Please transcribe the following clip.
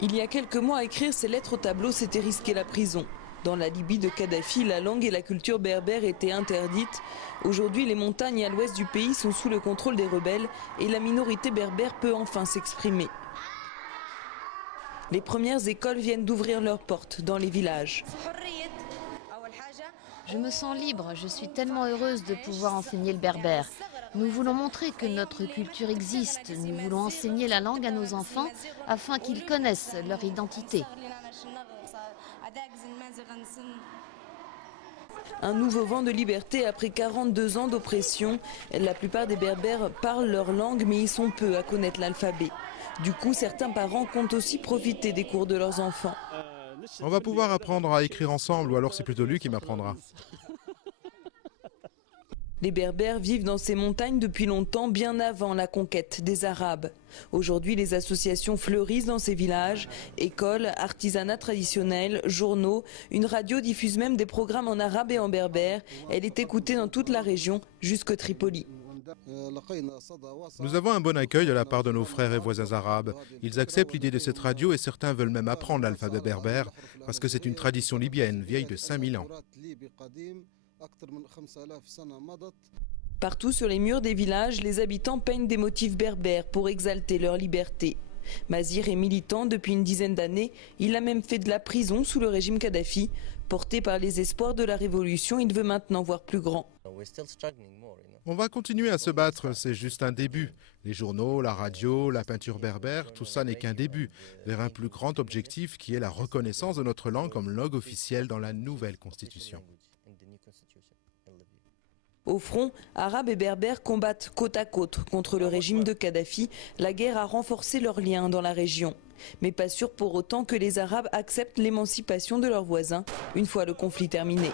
Il y a quelques mois, écrire ces lettres au tableau, c'était risquer la prison. Dans la Libye de Kadhafi, la langue et la culture berbère étaient interdites. Aujourd'hui, les montagnes à l'ouest du pays sont sous le contrôle des rebelles et la minorité berbère peut enfin s'exprimer. Les premières écoles viennent d'ouvrir leurs portes dans les villages. Je me sens libre, je suis tellement heureuse de pouvoir enseigner le berbère. Nous voulons montrer que notre culture existe, nous voulons enseigner la langue à nos enfants afin qu'ils connaissent leur identité. Un nouveau vent de liberté après 42 ans d'oppression. La plupart des berbères parlent leur langue mais ils sont peu à connaître l'alphabet. Du coup, certains parents comptent aussi profiter des cours de leurs enfants. On va pouvoir apprendre à écrire ensemble, ou alors c'est plutôt lui qui m'apprendra. Les Berbères vivent dans ces montagnes depuis longtemps, bien avant la conquête des Arabes. Aujourd'hui, les associations fleurissent dans ces villages. Écoles, artisanat traditionnel, journaux, une radio diffuse même des programmes en arabe et en berbère. Elle est écoutée dans toute la région, jusque Tripoli. Nous avons un bon accueil de la part de nos frères et voisins arabes. Ils acceptent l'idée de cette radio et certains veulent même apprendre l'alphabet berbère parce que c'est une tradition libyenne vieille de 5000 ans. Partout sur les murs des villages, les habitants peignent des motifs berbères pour exalter leur liberté. Mazir est militant depuis une dizaine d'années. Il a même fait de la prison sous le régime Kadhafi. Porté par les espoirs de la révolution, il veut maintenant voir plus grand. On va continuer à se battre, c'est juste un début. Les journaux, la radio, la peinture berbère, tout ça n'est qu'un début vers un plus grand objectif qui est la reconnaissance de notre langue comme langue officielle dans la nouvelle constitution. Au front, Arabes et Berbères combattent côte à côte contre le régime de Kadhafi. La guerre a renforcé leurs liens dans la région. Mais pas sûr pour autant que les Arabes acceptent l'émancipation de leurs voisins une fois le conflit terminé.